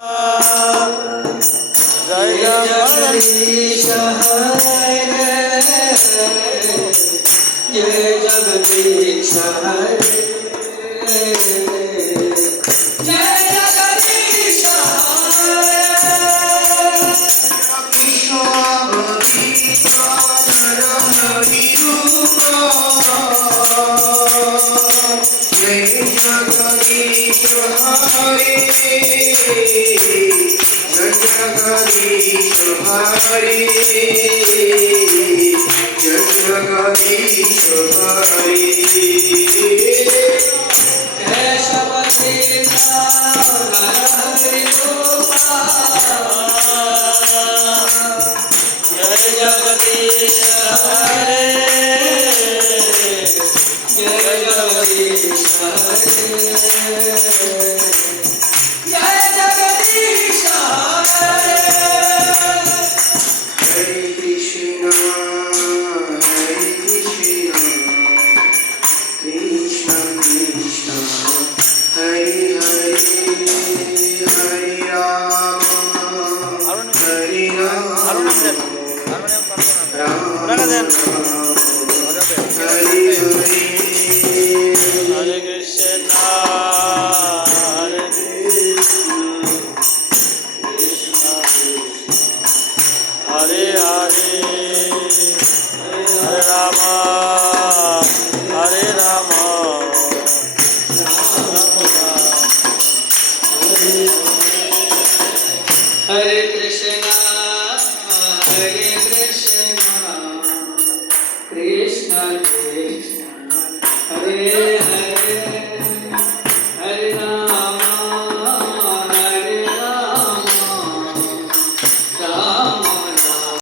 Jai Jagdish Hare Jai Jagdish Hare Jai Jagdish Hare Jagdish Hare Keshav Hari Jai Jagdish Hare Jai Jagdish Hare Jai Jagdish Hare Hare Krishna Krishna Krishna Hare Hare Hare Ram Hare Ram Ram Hare Hare Hare Krishna Hare Krishna Hare Hare Hare Ram Hare Ram Hare Krishna